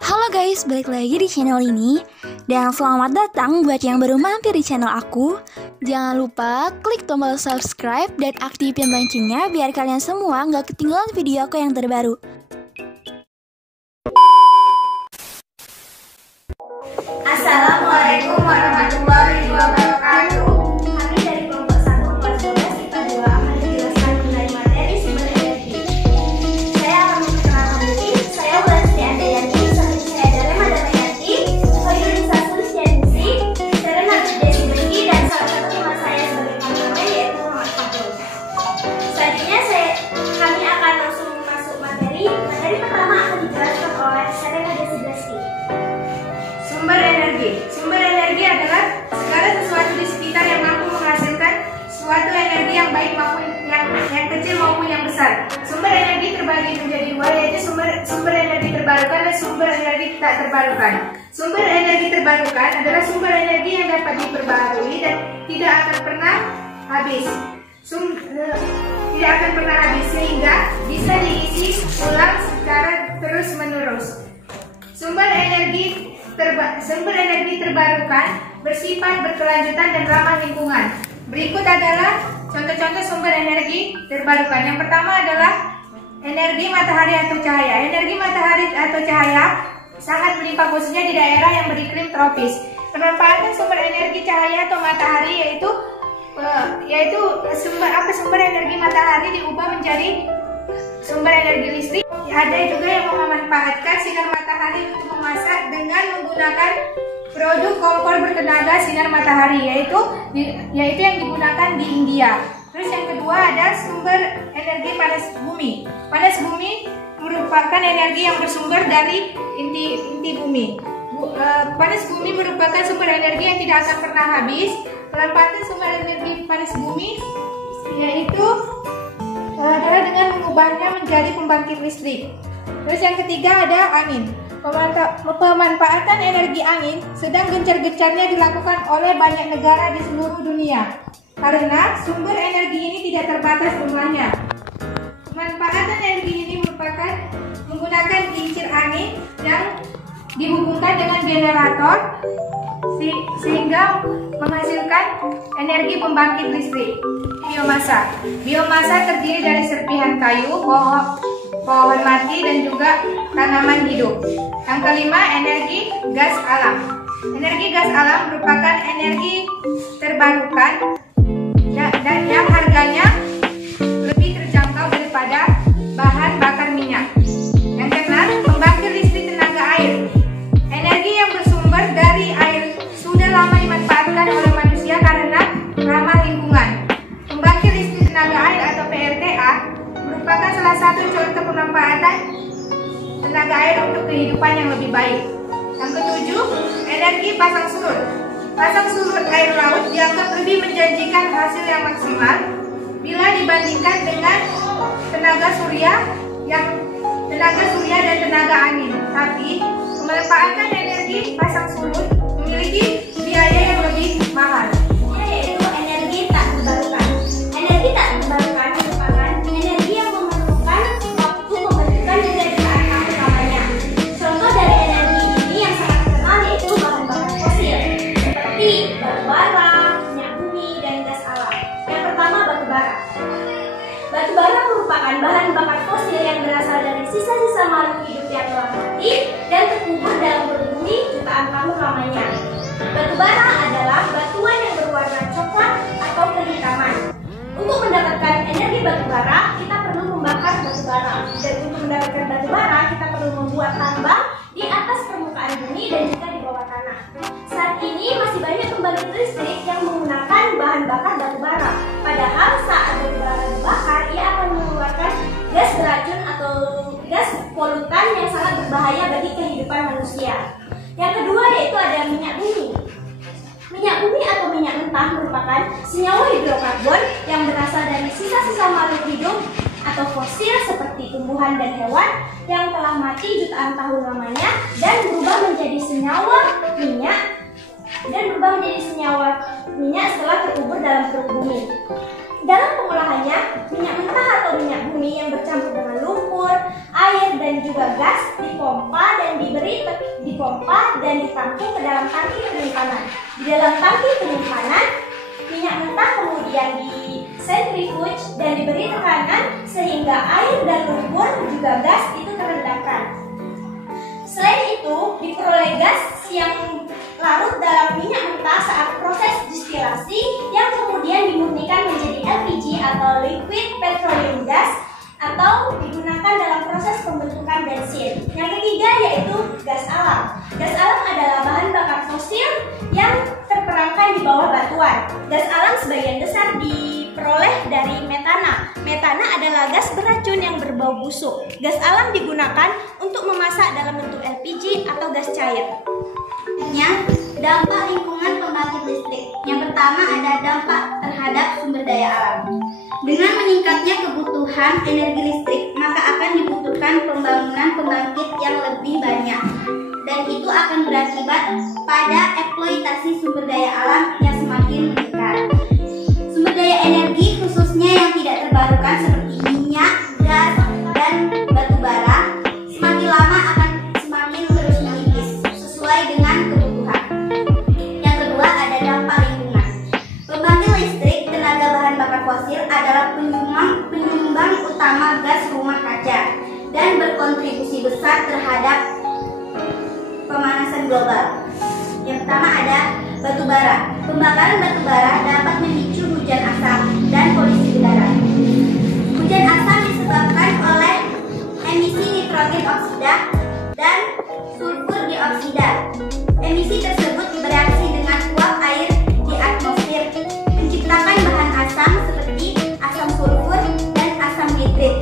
Halo guys, balik lagi di channel ini. Dan selamat datang buat yang baru mampir di channel aku. Jangan lupa klik tombol subscribe dan aktifin loncengnya biar kalian semua nggak ketinggalan video aku yang terbaru. Assalamualaikum warahmatullahi wabarakatuh. Kami dari kelompok 1 kelas 12 IPA 2 akan menjelaskan mengenai materi sumber energi. Saya akan memperkenalkan diri. Saya Wulandari Andayani, selanjutnya saya Darema Damayanti, Hoirunisa Sulistianingsi, Serena Desi Bengki, dan salah satu teman saya sebagai kameramen yaitu Muhammad Fadul. Selanjutnya kami akan langsung masuk materi. Materi pertama akan dijelaskan oleh Serena Desi Bengki. Sumber energi adalah segala sesuatu di sekitar yang mampu menghasilkan suatu energi yang baik maupun yang kecil maupun yang besar. Sumber energi terbagi menjadi dua, yaitu sumber energi terbarukan dan sumber energi tak terbarukan. Sumber energi terbarukan adalah sumber energi yang dapat diperbaharui dan tidak akan pernah habis. Tidak akan pernah habis sehingga bisa diisi ulang secara terus menerus. Sumber energi terbarukan bersifat berkelanjutan dan ramah lingkungan. Berikut adalah contoh-contoh sumber energi terbarukan. Yang pertama adalah energi matahari atau cahaya. Energi matahari atau cahaya sangat melimpah khususnya di daerah yang beriklim tropis. Pemanfaatan sumber energi cahaya atau matahari yaitu sumber energi matahari diubah menjadi sumber energi listrik. Ada juga yang memanfaatkan sinar matahari untuk memasak dengan menggunakan produk kompor bertenaga sinar matahari, yaitu yang digunakan di India. Terus yang kedua ada sumber energi panas bumi. Panas bumi merupakan energi yang bersumber dari inti bumi. Panas bumi merupakan sumber energi yang tidak akan pernah habis. Pemanfaatan sumber energi panas bumi yaitu adalah dengan mengubahnya menjadi pembangkit listrik. Terus yang ketiga ada angin. Pemanfaatan energi angin sedang gencar-gencarnya dilakukan oleh banyak negara di seluruh dunia karena sumber energi ini tidak terbatas jumlahnya. Pemanfaatan energi ini merupakan menggunakan kincir angin yang dihubungkan dengan generator sehingga menghasilkan energi pembangkit listrik. Biomasa terdiri dari serpihan kayu, pohon mati, dan juga tanaman hidup. Yang kelima, energi gas alam. Energi gas alam merupakan energi terbarukan dan yang harganya lebih terjangkau daripada bahan bakar minyak. Yang keenam, pembangkit listrik tenaga air. Energi yang bersumber dari air sudah lama dimanfaatkan oleh manusia karena ramah lingkungan. Pembangkit listrik tenaga air atau PLTA merupakan salah satu contoh pemanfaatan tenaga air untuk kehidupan yang lebih baik. Yang ketujuh, energi pasang surut. Pasang surut air laut dianggap lebih menjanjikan hasil yang maksimal bila dibandingkan dengan tenaga surya dan tenaga angin. Tapi pemanfaatan energi pasang surut memiliki biaya yang lebih mahal, yaitu energi tak terbarukan. Energi tak terbarukan merupakan energi yang memerlukan waktu pembentukan hingga jutaan tahun lamanya. Contoh dari energi ini yang sangat terkenal yaitu bahan bakar fosil seperti batu bara, minyak bumi, dan gas alam. Yang pertama, batu bara. Batu bara merupakan bahan bakar fosil yang berasal dari sisa-sisa makhluk hidup yang telah mati dan terkubur dalam perut bumi jutaan tahun lamanya. Batu bara adalah batuan yang berwarna coklat atau kehitaman. Untuk mendapatkan energi batu bara, kita perlu membakar batu bara. Dan untuk mendapatkan batu bara, kita perlu membuat tambang di atas permukaan bumi dan juga di bawah tanah. Saat ini masih banyak pembangkit listrik yang menggunakan bahan bakar batu bara. Padahal saat batu bara dibakar, ia akan mengeluarkan gas beracun atau gas polutan yang sangat berbahaya bagi kehidupan manusia. Yang kedua yaitu ada minyak bumi. Minyak bumi atau minyak mentah merupakan senyawa hidrokarbon yang berasal dari sisa-sisa makhluk hidup atau fosil seperti tumbuhan dan hewan yang telah mati jutaan tahun lamanya dan berubah menjadi senyawa minyak setelah terkubur dalam perut bumi. Dalam pengolahannya, minyak mentah atau minyak bumi yang bercampur dengan lumpur, air, dan juga gas dipompa dan ditampung ke dalam tangki penyimpanan. Di dalam tangki penyimpanan, minyak mentah kemudian di centrifuge dan diberi tekanan sehingga air dan lumpur juga gas itu terendapkan. Selain itu, diperoleh gas yang larut dalam minyak mentah saat proses distilasi yang kemudian dimurnikan menjadi LPG atau liquid petroleum gas atau digunakan dalam proses pembentukan bensin. Yang ketiga yaitu gas alam. Gas alam adalah bahan bakar fosil yang terperangkap di bawah batuan. Gas alam sebagian besar diperoleh dari metana. Metana adalah gas beracun yang berbau busuk. Gas alam digunakan untuk memasak dalam bentuk LPG atau gas cair. Dampak lingkungan pembangkit listrik. Yang pertama ada dampak terhadap sumber daya alam. Dengan meningkatnya kebutuhan energi listrik, maka akan dibutuhkan pembangunan pembangkit yang lebih banyak. Dan itu akan berakibat pada eksploitasi sumber daya alam yang semakin meningkat. Sumber daya energi khususnya yang tidak terbarukan seperti minyak, gas, dan batu bara semakin lama akan semakin terus menipis sesuai dengan kebutuhan. Yang kedua ada dampak lingkungan. Pembangkit listrik tenaga bahan bakar fosil adalah penyumbang utama gas rumah kaca dan berkontribusi besar terhadap pemanasan global. Yang pertama ada batu bara. Pembakaran batu bara dapat memicu hujan asam dan polusi udara. Hujan asam disebabkan oleh emisi nitrogen oksida dan sulfur dioksida. Emisi tersebut bereaksi dengan uap air di atmosfer, menciptakan bahan asam seperti asam sulfur dan asam nitrit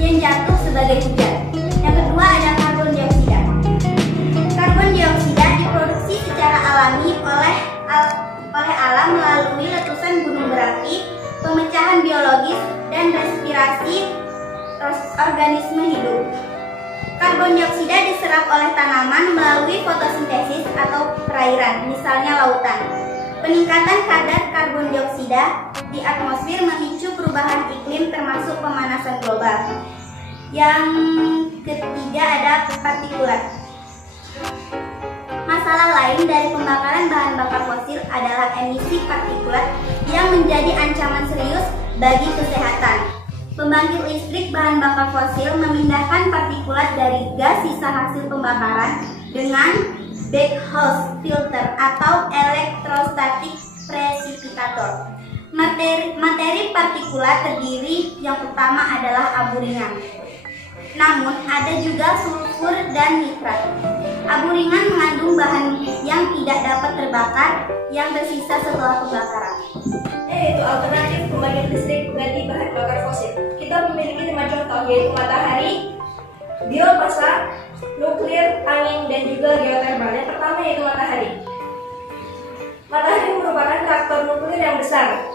yang jatuh sebagai hujan. Yang kedua ada karbon dioksida. Karbon dioksida diproduksi secara alami oleh alam melalui letusan gunung berapi, pemecahan biologis, dan respirasi organisme hidup. Karbon dioksida diserap oleh tanaman melalui fotosintesis atau perairan, misalnya lautan. Peningkatan kadar karbon dioksida di atmosfer memicu perubahan iklim termasuk pemanasan global. Yang ketiga ada partikulat. Masalah lain dari pembakaran bahan bakar fosil adalah emisi partikulat yang menjadi ancaman serius bagi kesehatan. Pembangkit listrik bahan bakar fosil memindahkan partikulat dari gas sisa hasil pembakaran dengan backhouse filter atau elektrostatik precipitator. Materi partikulat terdiri yang utama adalah abu ringan. Namun ada juga sulfur dan nitrat. Abu ringan mengandung bahan yang tidak dapat terbakar yang tersisa setelah pembakaran. Yaitu alternatif pembangkit listrik mengganti bahan bakar fosil. Kita memiliki 5 contoh yaitu matahari, biomasa, nuklir, angin, dan juga geotermal. Yang pertama yaitu matahari. Matahari merupakan reaktor nuklir yang besar.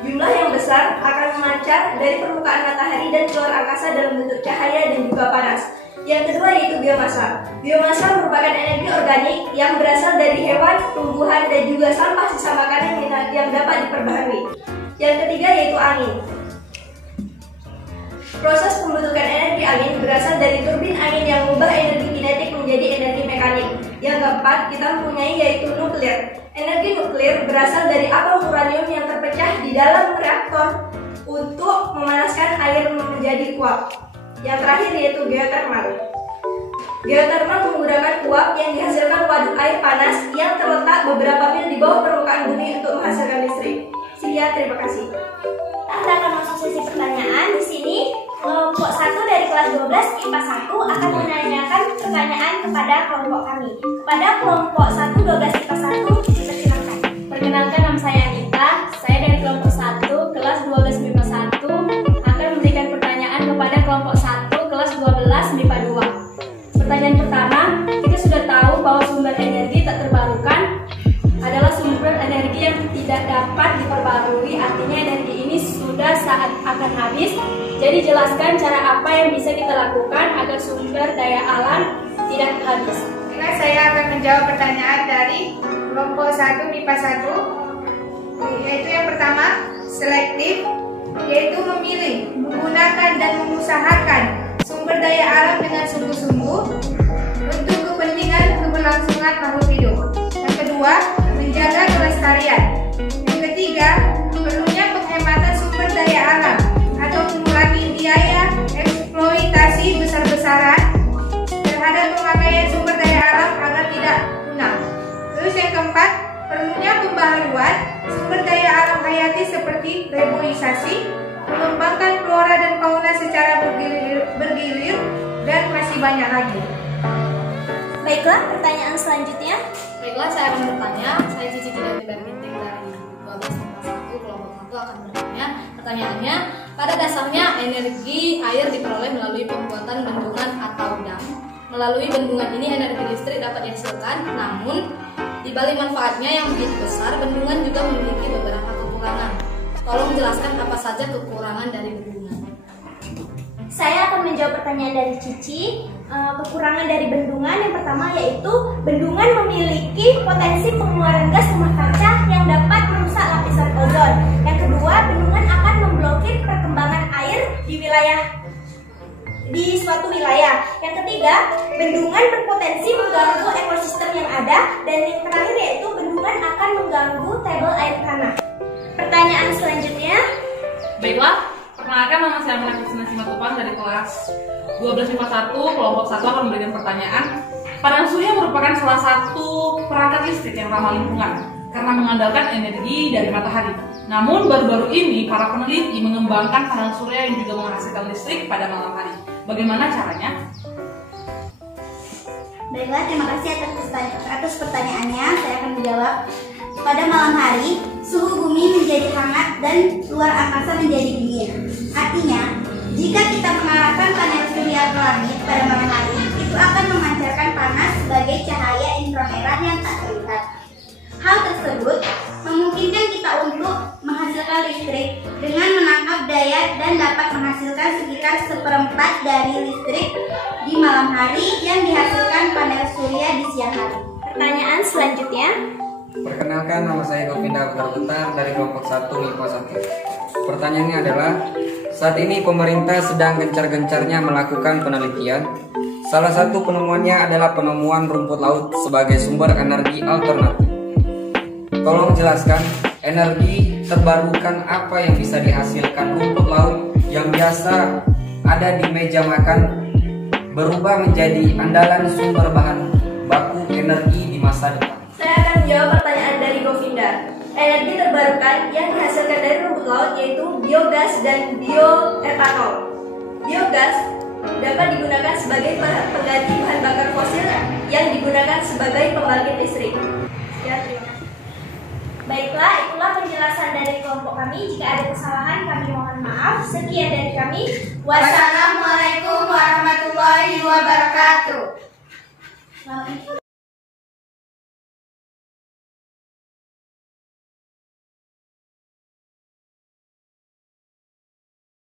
Jumlah yang besar akan memancar dari permukaan matahari dan keluar angkasa dalam bentuk cahaya dan juga panas. Yang kedua yaitu biomasa. Biomasa merupakan energi organik yang berasal dari hewan, tumbuhan, dan juga sampah sisa makanan yang dapat diperbaharui. Yang ketiga yaitu angin. Proses pembentukan energi angin berasal dari turbin angin yang mengubah energi kinetik menjadi energi mekanik. Yang keempat kita mempunyai yaitu nuklir. Energi nuklir berasal dari atom uranium yang terpecah di dalam reaktor untuk memanaskan air menjadi uap. Yang terakhir yaitu geotermal. Geotermal menggunakan uap yang dihasilkan waduk air panas yang terletak beberapa mil di bawah permukaan bumi untuk menghasilkan listrik. Sekian, terima kasih. Kita akan masuk sesi pertanyaan. Di sini kelompok 1 dari kelas 12 IPA 1 akan menanyakan pertanyaan kepada kelompok kami. Kepada kelompok 1 12 IPA 1 dipersilakan. Perkenalkan, nama saya Anita. Saya dari kelompok 1 kelas 12 MIPA 1 akan memberikan pertanyaan kepada kelompok 1 kelas 12 MIPA 2. Pertanyaan pertama, kita sudah tahu bahwa sumber energi tak terbarukan adalah sumber energi yang tidak dapat diperbarui. Artinya energi ini sudah saat akan habis. Jadi jelaskan cara apa yang bisa kita lakukan agar sumber daya alam tidak habis. Nah, saya akan menjawab pertanyaan dari kelompok 1 MIPA 1, yaitu yang pertama selektif, yaitu memilih, menggunakan, dan mengusahakan sumber daya alam dengan sungguh-sungguh untuk kepentingan keberlangsungan makhluk hidup. Yang kedua, menjaga kelestarian. Yang ketiga, perlunya penghematan sumber daya alam atau mengurangi biaya eksploitasi besar-besaran terhadap pemakaian sumber daya alam agar tidak punah. Terus yang keempat, perlunya pembaharuan sumber daya alam hayati seperti reboisasi, mengembangkan flora dan fauna secara bergilir, dan masih banyak lagi. Baiklah, pertanyaan selanjutnya. Baiklah, saya akan bertanya. Saya Cici Cidanti Berginting dari 12.1 kelompok 1 akan bertanya. Pertanyaannya, pada dasarnya energi air diperoleh melalui pembuatan bendungan atau dam. Melalui bendungan ini energi listrik dapat dihasilkan, namun di balik manfaatnya yang begitu besar, bendungan juga memiliki beberapa kekurangan. Tolong jelaskan apa saja kekurangan dari bendungan. Saya akan menjawab pertanyaan dari Cici. Kekurangan dari bendungan yang pertama yaitu bendungan memiliki potensi pengeluaran gas rumah kaca yang dapat merusak lapisan ozon. Yang kedua, bendungan akan memblokir perkembangan air di suatu wilayah. Yang ketiga, bendungan berpotensi mengganggu ekosistem yang ada. Dan yang terakhir yaitu bendungan akan mengganggu tabel air tanah. Pertanyaan selanjutnya. Baiklah, perkenalkan nama saya Melek Kristina Simatupang dari kelas 1251 kelompok 1 akan memberikan pertanyaan. Panel surya merupakan salah satu perangkat listrik yang ramah lingkungan karena mengandalkan energi dari matahari. Namun baru-baru ini para peneliti mengembangkan panel surya yang juga menghasilkan listrik pada malam hari. Bagaimana caranya? Baiklah, terima kasih atas pertanyaannya. Saya akan menjawab. Pada malam hari, suhu bumi menjadi hangat dan luar angkasa menjadi dingin. Artinya, jika kita mengarahkan panel surya ke langit pada malam hari, itu akan memancarkan panas sebagai cahaya inframerah yang tak terlihat. Hal tersebut memungkinkan kita untuk menghasilkan listrik dengan menangkap daya dan dapat menghasilkan sekitar 1/4 dari listrik di malam hari yang dihasilkan panel surya di siang hari. Pertanyaan selanjutnya. Perkenalkan, nama saya Govinda Putar dari kelompok 1 MIPA 1. Pertanyaannya adalah, saat ini pemerintah sedang gencar-gencarnya melakukan penelitian. Salah satu penemuannya adalah penemuan rumput laut sebagai sumber energi alternatif. Tolong jelaskan, energi terbarukan apa yang bisa dihasilkan rumput laut yang biasa ada di meja makan berubah menjadi andalan sumber bahan baku energi di masa depan. Saya akan menjawab pertanyaan dari Govinda. Energi terbarukan yang dihasilkan dari rumput laut yaitu biogas dan bioetanol. Biogas dapat digunakan sebagai pengganti bahan bakar fosil yang digunakan sebagai pembangkit listrik. Ya, terima kasih. Baiklah, itulah penjelasan dari kelompok kami. Jika ada kesalahan, kami mohon maaf. Sekian dari kami. Wassalamualaikum warahmatullahi wabarakatuh.